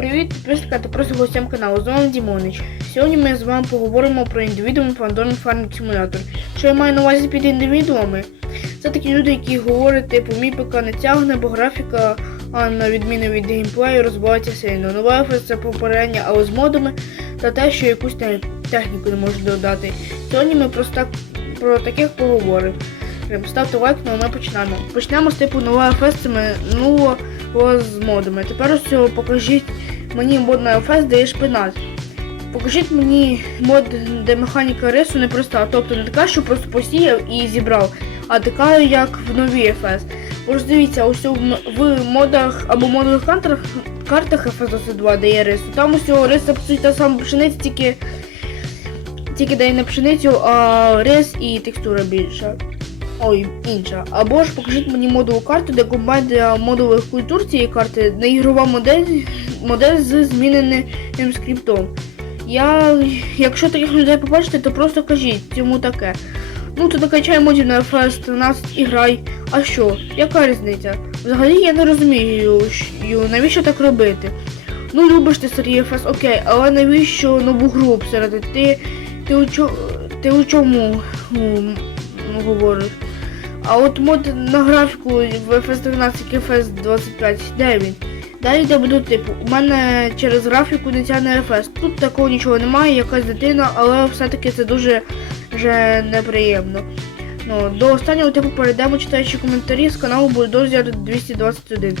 привіт, підписника та просто гостям каналу. З вами Дімонич. Сьогодні ми з вами поговоримо про індивідуум Фандорн Farming Simulator. Що я маю на увазі під індивідуумами? Це такі люди, які говорять, типу, мій ПК не тягне, бо графіка, а на відміну від геймплею, розвивається сильно. Нова FS це попередня, але з модами та те, що якусь техніку не можуть додати. Сьогодні ми просто так, про таких поговоримо. Ставте лайк, ну ми почнемо. Почнемо з типу нова FS, це минуло з модами. Тепер ось покажіть мені мод на FS, де є шпинат. Покажіть мені мод, де механіка рису не проста, тобто не така, що просто посіяв і зібрав, а така, як в новій FS. Ось дивіться, ось в модах або модових картах, картах FS 22 де є рису. Там усього риса та сама пшениця, тільки, тільки дає не пшеницю, а рис і текстура більша. Ой, інша. Або ж покажіть мені модову карту, де комбайн для модових культур цієї карти не ігрова модель, модель з зміненим скриптом. Я, якщо таких людей побачите, то просто кажіть, цьому таке. Ну, то докачай модів на FS 13 і грай. А що? Яка різниця? Взагалі я не розумію, що- навіщо так робити. Ну, любиш ти старі FS, окей, але навіщо нову гру обсирати? Ти, ти, у, чо, ти у чому м, говориш? А от мод на графіку в FS 13 і FS 25, де? Далі йде буду типу. У мене через графіку не тягне FS. Тут такого нічого немає, якась дитина, але все-таки це дуже вже неприємно. Ну, до останнього типу перейдемо читаючи коментарі з каналу Бульдозер 221.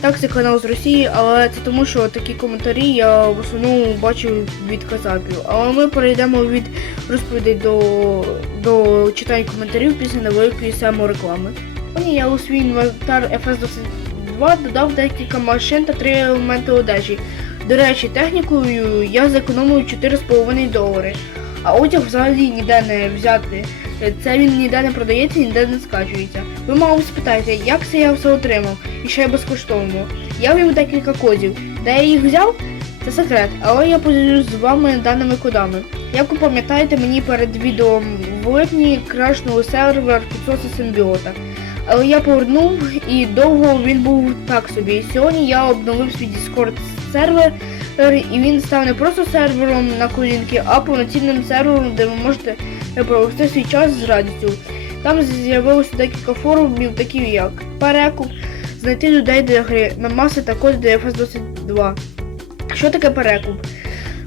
Так, це канал з Росії, але це тому, що такі коментарі я в основному бачу від казапів. Але ми перейдемо від розповідей до, до читання коментарів після невеликої самореклами. Сьогодні я у свій інвентар FS22 додав декілька машин та три елементи одежі. До речі, технікою я зекономив 4,5 долари. А одяг взагалі ніде не взяти. Це він ніде не продається, ніде не скачується. Ви мало спитаєте, як це я все отримав і ще й безкоштовно. Я ввів декілька кодів. Де я їх взяв? Це секрет, але я поділюсь з вами даними кодами. Як ви пам'ятаєте, мені перед відео в липні крашнув сервер підсоси симбіота. Але я повернув і довго він був так собі. І сьогодні я обновив свій Discord сервер, і він став не просто сервером на колінки, а повноцінним сервером, де ви можете провести свій час з радістю. Там з'явилося декілька форумів, такі як перекуп, знайти людей для гри, намаси та код для FS22. Що таке перекуп?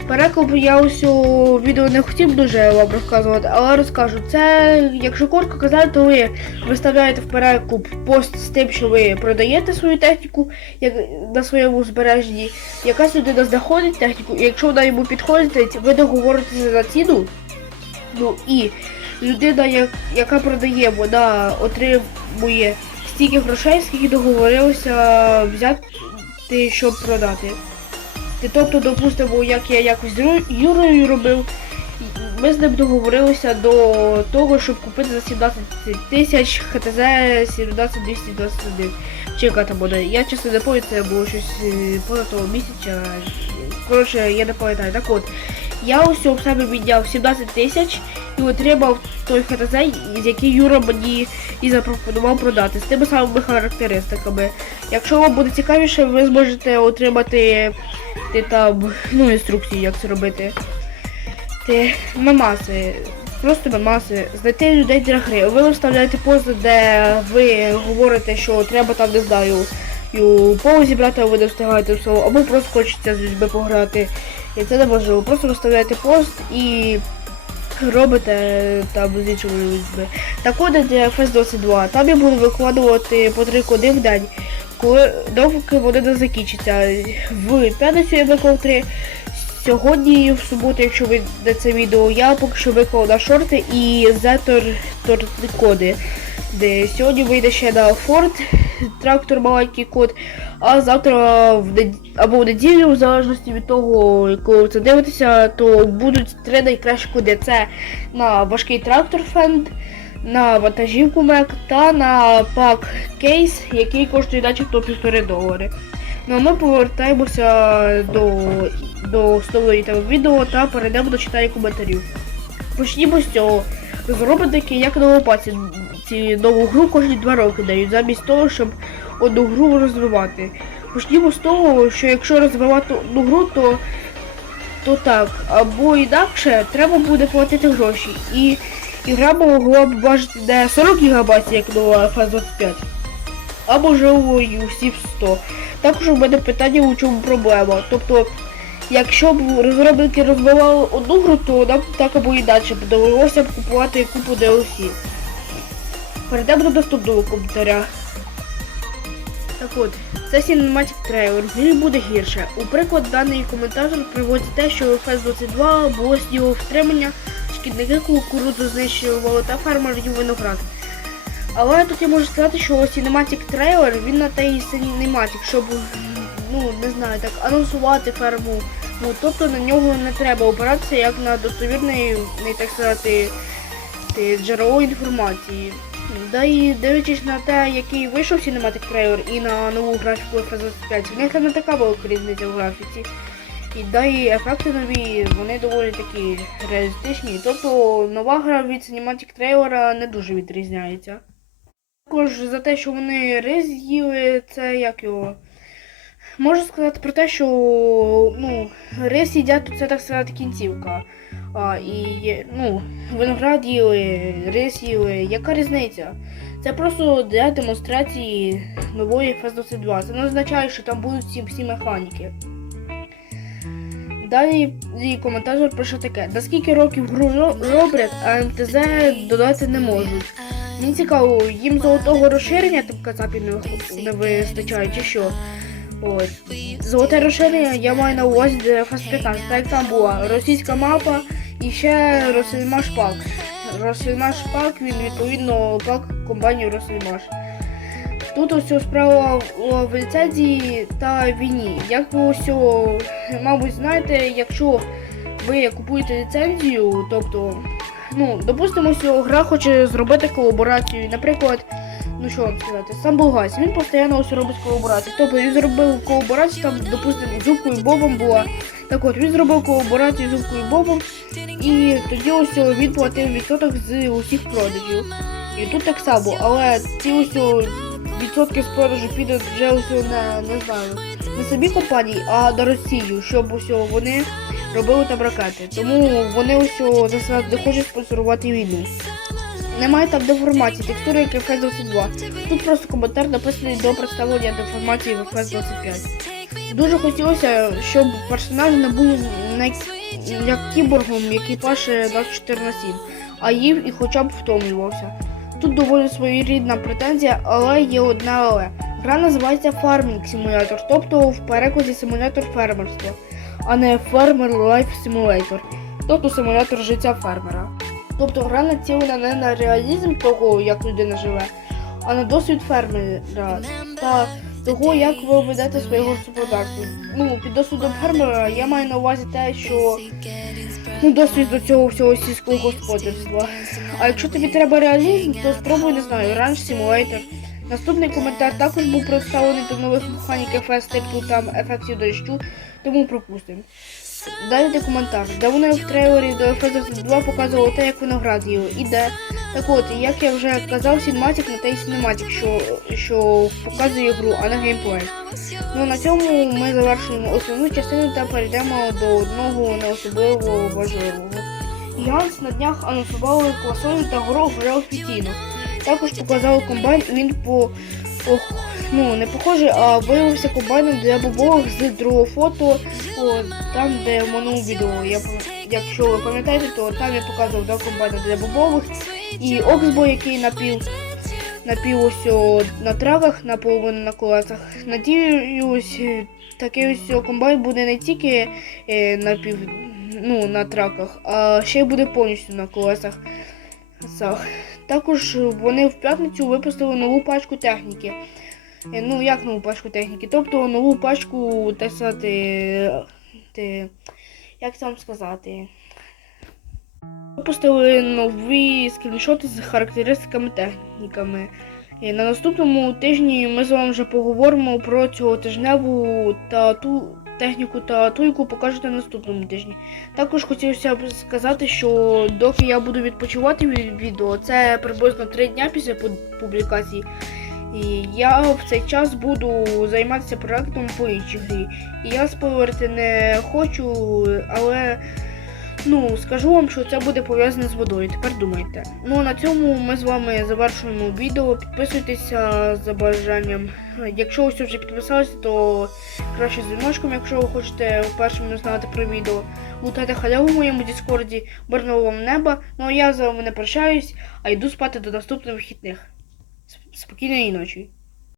Перекуп я ось у відео не хотів дуже вам розказувати, але розкажу. Це, якщо коротко казати, то ви виставляєте в перекуп пост з тим, що ви продаєте свою техніку як, на своєму збереженні. Якась людина знаходить техніку, і якщо вона йому підходить, ви договоритеся за ціну. Ну і людина, яка продає, вона отримує стільки грошей, скільки договорилися взяти, щоб продати. Тобто, допустимо, як я якось з Юрою робив, ми з ним договорилися до того, щоб купити за 17 тисяч ХТЗ 17221. Чи там буде? Я чесно не пам'ятаю, це було щось е, поза того місяця. Коротше, я не пам'ятаю. Так от, я ось у себе відняв 17 тисяч і отримав той ХТЗ, з який Юра мені і запропонував продати з тими самими характеристиками. Якщо вам буде цікавіше, ви зможете отримати ти там ну, інструкції, як це робити. Ти мемаси. Просто мемаси. Знайти людей для гри. Ви виставляєте пост, де ви говорите, що треба там, не знаю, і поле зібрати, а ви не встигаєте всього, або просто хочеться з людьми пограти. І це неможливо. Просто виставляєте пост і робите там з іншими людьми. Так от для FS22. Там я буду викладувати по три коди в день, коли доки вони не закінчаться. В п'ятницю я виклав три. Сьогодні, в суботу, якщо вийде це відео, я поки що виклав на шорти і зетор тор коди. Де сьогодні вийде ще на Ford трактор маленький код, а завтра в або в неділю, в залежності від того, коли це дивитеся, то будуть три найкращі коди. Це на важкий трактор Fend, на вантажівку Mac та на пак кейс, який коштує начебто півтори долари. Ну а ми повертаємося до, до основної теми відео та перейдемо до читання коментарів. Почнімо з цього. Розробники як на лопаті ці нову гру кожні два роки дають, замість того, щоб одну гру розвивати. Почнімо з того, що якщо розвивати одну гру, то, то так. Або інакше треба буде платити гроші. І, і гра могла б бачити не 40 ГБ, як нова FS 25, а можливо і усі в 100. Також у мене питання, у чому проблема. Тобто, якщо б розробники розбивали одну гру, то нам так або інакше довелося б купувати купу DLC. Перейдемо до наступного коментаря. Так от, це Cinematic Trailer, він буде гірше. У приклад даний коментатор приводить те, що в FS22 було снігове втримання, шкідники кукурудзу знищували та фермер їв виноград. Але тут я можу сказати, що Cinematic Trailer, він на те і Cinematic, щоб, ну, не знаю, так, анонсувати ферму. Ну, тобто на нього не треба опиратися як на достовірний, так сказати, ти- джерело інформації. Да і дивлячись на те, який вийшов Cinematic Trailer і на нову графіку FS25, в них не така велика різниця в графіці. І да і ефекти нові, вони доволі такі реалістичні. Тобто нова гра від Cinematic Trailer не дуже відрізняється. Також за те, що вони рис їли, це як його. Можу сказати про те, що ну, рис їдять, це так сказати кінцівка. А, і ну, виноград їли, рис їли. Яка різниця? Це просто для демонстрації нової FS22. Це не означає, що там будуть всі, всі механіки. Далі і коментатор пише таке: наскільки років гру роблять, а МТЗ додати не можуть. Мені цікаво, їм золотого розширення там кацапі не, не вистачає чи що. Ось. Золоте розширення я маю на увазі для FS15, так як там була російська мапа і ще Росельмаш Пак. Росельмаш Пак, він відповідно пак компанії Росельмаш. Тут ось справа в- ліцензії та війні. Як ви ось, мабуть, знаєте, якщо ви купуєте ліцензію, тобто, ну, допустимо, що гра хоче зробити колаборацію, наприклад, ну що вам сказати, сам Булгас, він постійно ось робить колаборацію. Тобто він зробив колаборацію, там, допустимо, з Зубкою Бобом була. Так от, він зробив колаборацію з Зубкою Бобом, і тоді ось він платив відсоток з усіх продажів. І тут так само, але ці ось відсотки з продажу підуть вже ось на, не знаю, не самі компанії, а на Росію, щоб ось вони робили там ракети. Тому вони ось о, засад не хочуть спонсорувати війну. Немає там деформації, текстури як в FS22. Тут просто коментар написаний до представлення деформації в FS25. Дуже хотілося, щоб персонаж не був не як кіборгом, який паше 24 на 7, а їв і хоча б втомлювався. Тут доволі своєрідна претензія, але є одне але. Гра називається Farming Simulator, тобто в перекладі симулятор фермерства, а не Farmer Life Simulator, тобто симулятор життя фермера. Тобто гра націлена не на реалізм того, як людина живе, а на досвід фермера та того, як ви ведете своє господарство. Ну, під досвідом фермера я маю на увазі те, що ну, досвід до цього всього сільського господарства. А якщо тобі треба реалізм, то спробуй, не знаю, Ranch Simulator. Наступний коментар також був представлений до нових механік FS, типу там ефектів дощу, тому пропустимо. Далі коментар, де вони в трейлері до FS 2 показували те, як виноград їли, і де. Так от, як я вже казав, Cinematic на те й що, що показує гру, а не геймплей. Ну на цьому ми завершуємо основну частину та перейдемо до одного не особливо важливого. Гіганс на днях анонсували класові та горох вже офіційно. Також показали комбайн, він по ох, ну не похожий, а виявився комбайном для бобових з другого фото, о, там, де в минулому відео. Я якщо ви пам'ятаєте, то там я показував два комбайна для бобових і Оксбо, який напів напів ось на травах, наполовину на колесах. Надіюсь, такий ось комбайн буде не тільки е, напів ну, на траках, а ще й буде повністю на колесах. Сах. Також вони в п'ятницю випустили нову пачку техніки. Е, Ну, як нову пачку техніки? Тобто нову пачку, так сказати, е, те, як це вам сказати? Випустили нові скріншоти з характеристиками техніками. І на наступному тижні ми з вами вже поговоримо про цю тижневу та ту техніку та ту, яку покажете на наступному тижні. Також хотілося б сказати, що доки я буду відпочивати від відео, це приблизно 3 дня після публікації. І я в цей час буду займатися проектом по іншій грі. І я спойлерити не хочу, але ну, скажу вам, що це буде пов'язане з водою. Тепер думайте. Ну а на цьому ми з вами завершуємо відео. Підписуйтеся за бажанням. Якщо ось вже підписалися, то краще з дзвіночком, якщо ви хочете першим знати про відео. Лутайте халяву в моєму Діскорді, барного вам неба. Ну а я з вами не прощаюсь, а йду спати до наступних вихідних. Сп- Спокійної ночі.